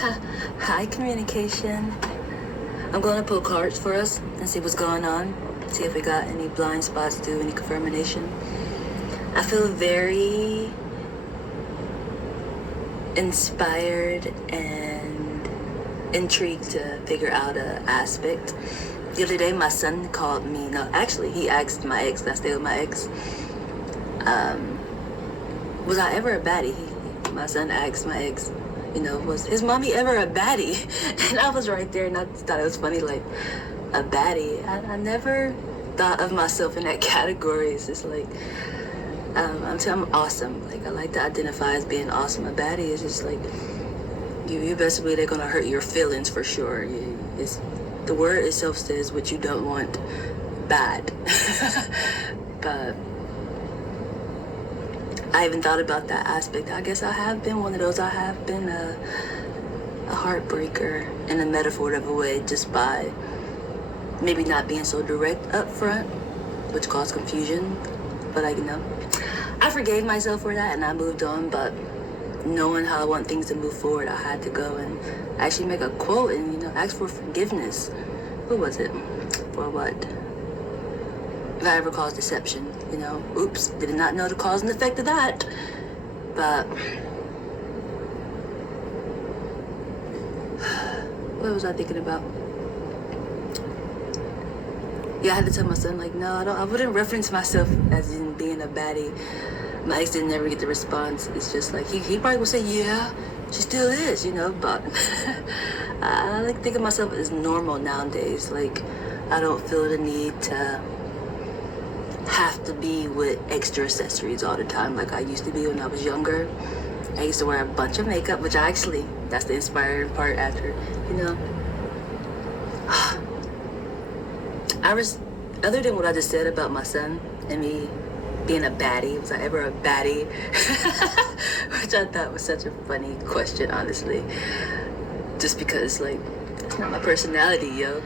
High communication. I'm going to pull cards for us and see what's going on. See if we got any blind spots, do any confirmation. I feel very inspired and intrigued to figure out an aspect. The other day, my son called me. No, actually, he asked my ex. I stay with my ex. Was I ever a baddie? My son asked my ex, was his mommy ever a baddie? And I was right there, and I thought it was funny, like, a baddie. I never thought of myself in that category. It's just like, I'm awesome. Like, I like to identify as being awesome. A baddie is just like, you best believe they're gonna hurt your feelings for sure. The word itself says what you don't want bad. But I even thought about that aspect. I guess I have been one of those. I have been a heartbreaker in a metaphor of a way, just by maybe not being so direct up front, which caused confusion. But I forgave myself for that and I moved on. But knowing how I want things to move forward, I had to go and actually make a quote and ask for forgiveness. Who was it? For what? If I ever caused deception, oops, did not know the cause and effect of that. But what was I thinking about? Yeah, I had to tell my son, like, no, I wouldn't reference myself as in being a baddie. My ex didn't ever get the response. It's just like, he probably would say, yeah, she still is, but I like to think of myself as normal nowadays. Like, I don't feel the need to have to be with extra accessories all the time like I used to be when I was younger. I used to wear a bunch of makeup, which that's the inspiring part after, other than what I just said about my son and me being a baddie, was I ever a baddie? Which I thought was such a funny question, honestly. Just because, like, it's not my personality, yo.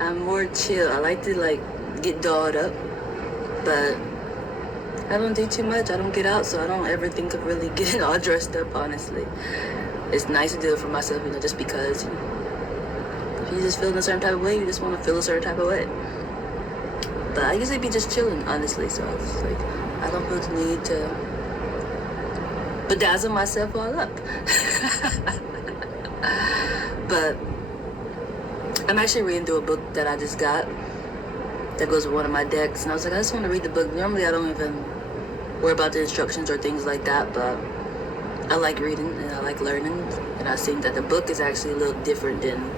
I'm more chill. I like to, like, get dolled up, but I don't do too much. I don't get out, so I don't ever think of really getting all dressed up, honestly. It's nice to do it for myself, just because if you just feel in a certain type of way, you just want to feel a certain type of way. But I usually be just chilling, honestly, so it's like, I don't feel the need to bedazzle myself all up. But I'm actually reading through a book that I just got that goes with one of my decks, and I was like, I just want to read the book. Normally I don't even worry about the instructions or things like that, but I like reading and I like learning, and I think that the book is actually a little different than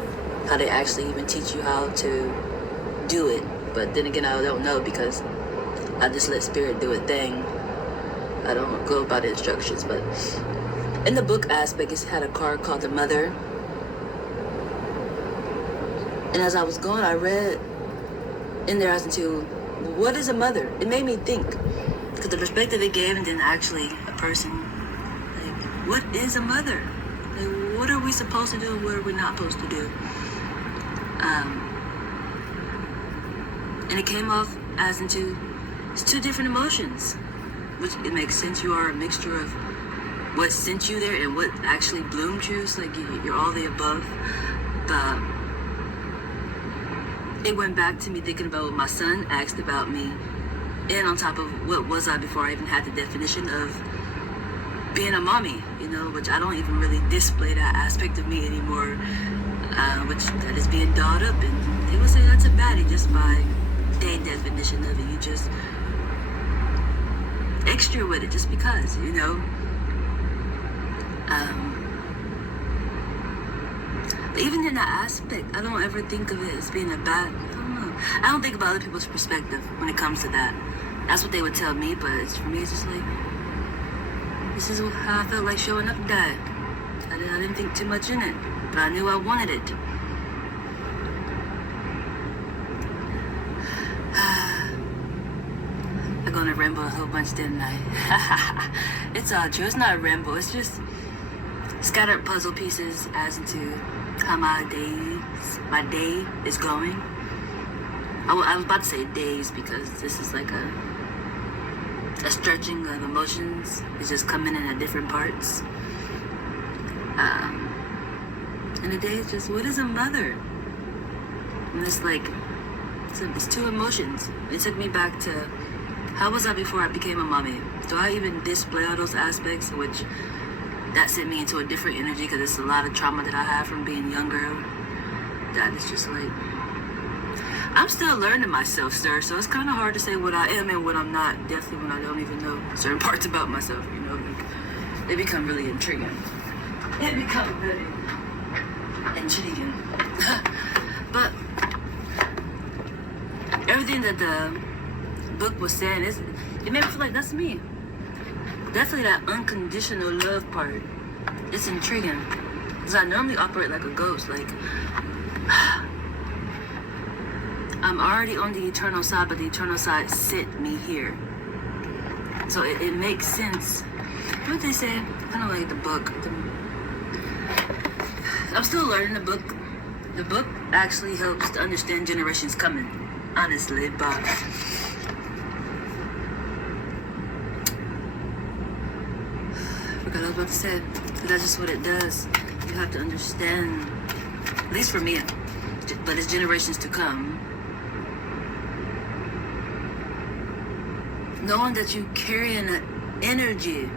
how they actually even teach you how to do it. But then again, I don't know, because I just let spirit do a thing. I don't go by the instructions. But in the book aspect, it had a card called the Mother, and as I was going, I read in there as into, what is a mother? It made me think, because the perspective it gave, and then actually a person, like, what is a mother? Like, what are we supposed to do and what are we not supposed to do? And it came off as into, it's two different emotions, which it makes sense. You are a mixture of what sent you there and what actually bloomed you. It's like you're all the above. It went back to me thinking about what my son asked about me, and on top of what was I before I even had the definition of being a mommy, which I don't even really display that aspect of me anymore, which that is being dolled up, and they would say that's a baddie just by their definition of it. You just extra with it just because, But even in that aspect, I don't ever think of it as being a bad, I don't know. I don't think about other people's perspective when it comes to that. That's what they would tell me, but for me, it's just like, this is how I felt like showing up that. I didn't think too much in it, but I knew I wanted it. I'm gonna ramble a whole bunch, didn't I? It's all true. It's not a ramble. It's just scattered puzzle pieces as into how my day is going. I was about to say days, because this is like a stretching of emotions. It's just coming in at different parts. And the day is just, what is a mother? And it's like, it's two emotions. It took me back to, how was I before I became a mommy? Do I even display all those aspects? Which, that sent me into a different energy because it's a lot of trauma that I have from being younger. That is just like, I'm still learning myself, sir. So it's kind of hard to say what I am and what I'm not. Definitely when I don't even know certain parts about myself, you know. Like, they become really intriguing. It becomes very intriguing. But everything that the book was saying, it made me feel like that's me. Definitely that unconditional love part. It's intriguing. Because I normally operate like a ghost. Like, I'm already on the eternal side, but the eternal side sent me here. So it makes sense. What they say? Kind of like the book. I'm still learning the book. The book actually helps to understand generations coming, honestly, but I forgot what I was about to say. That's just what it does. You have to understand, at least for me, but it's generations to come. Knowing that you carry an energy.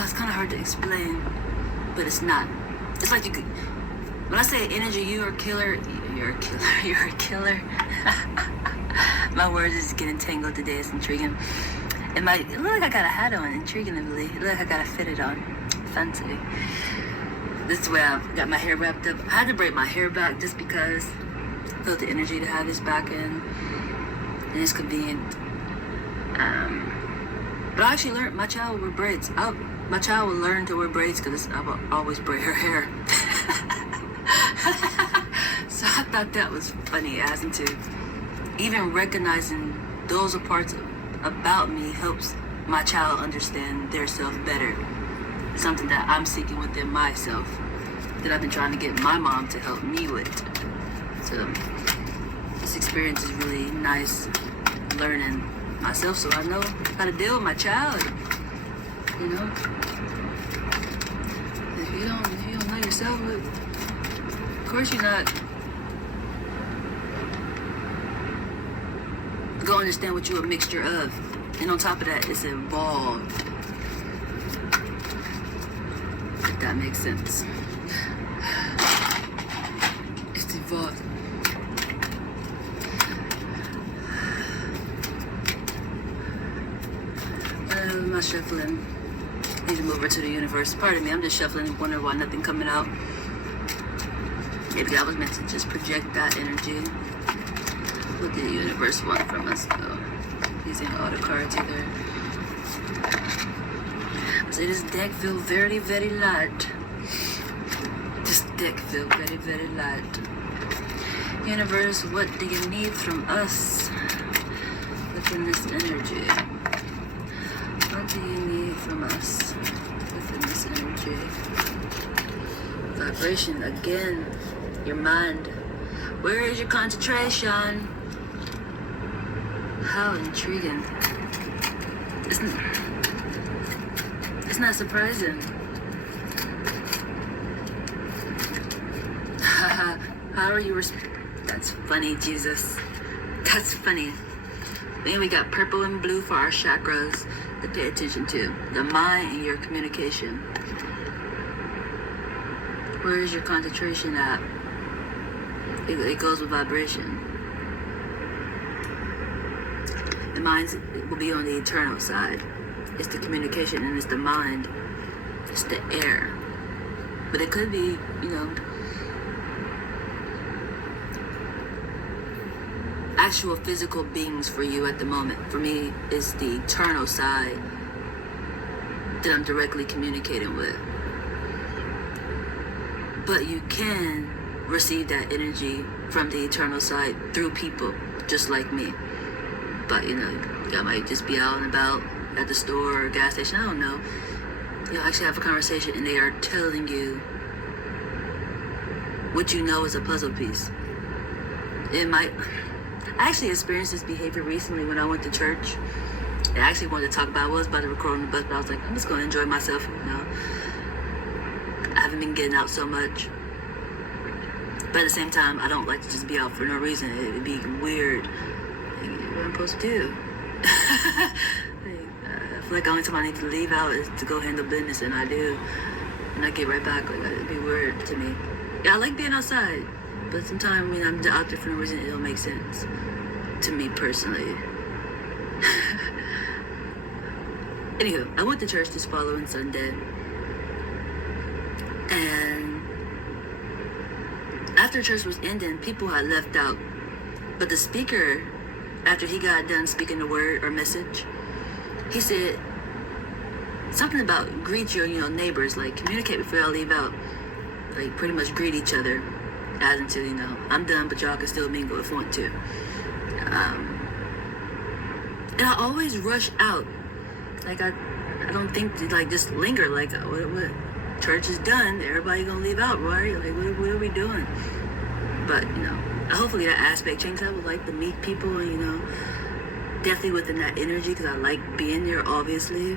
It's kind of hard to explain, but it's not. It's like you could, when I say energy, you're a killer. You're a killer. You're a killer. My words is getting tangled today. It's intriguing. It look like I got a hat on, intriguingly. It look like I got a fitted on. Fancy. This is where I got my hair wrapped up. I had to braid my hair back just because I felt the energy to have this back in. And it's convenient. But I actually learned my child will wear braids. My child will learn to wear braids because I will always braid her hair. So I thought that was funny as into even recognizing those are parts about me helps my child understand their self better. Something that I'm seeking within myself that I've been trying to get my mom to help me with. So this experience is really nice learning myself so I know how to deal with my child. You know? If you don't know yourself, of course you're not gonna understand what you're a mixture of. And on top of that, it's involved. If that makes sense. It's involved. I'm not shuffling. Need to move over to the universe. Pardon me, I'm just shuffling, wondering why nothing coming out. Maybe I was meant to just project that energy. What did the universe want from us, though? Using all the cards either. So this deck feels very, very light. This deck feels very, very light. Universe, what do you need from us within this energy? What do you need from us within this energy? Vibration, again, your mind. Where is your concentration? How intriguing. It's not surprising. How are you That's funny, Jesus. That's funny. Then we got purple and blue for our chakras to pay attention to. The mind and your communication. Where is your concentration at? It goes with vibration. The mind will be on the eternal side. It's the communication and it's the mind. It's the air. But it could be, actual physical beings for you at the moment. For me, it's the eternal side that I'm directly communicating with. But you can receive that energy from the eternal side through people just like me. But y'all might just be out and about at the store or gas station, I don't know. You'll actually have a conversation and they are telling you what you know is a puzzle piece. I actually experienced this behavior recently when I went to church. I actually wanted to talk about. I was about to record on the bus, but I was like, I'm just going to enjoy myself. I haven't been getting out so much. But at the same time, I don't like to just be out for no reason. It'd be weird. Like, what I'm supposed to do? I feel like the only time I need to leave out is to go handle business, and I do. And I get right back. Like, it'd be weird to me. Yeah, I like being outside, but sometimes when I'm out there for no reason, it don't make sense to me personally. Anywho, I went to church this following Sunday, and after church was ending, people had left out, but the speaker, after he got done speaking the word or message, he said something about greet your neighbors, like communicate before y'all leave out, like pretty much greet each other, as until I'm done, but y'all can still mingle if you want to. And I always rush out. Like I don't think to like just linger. Like what? Church is done. Everybody gonna leave out, right? Like what are we doing? But hopefully that aspect changes. I would like to meet people, and definitely within that energy, because I like being there, obviously.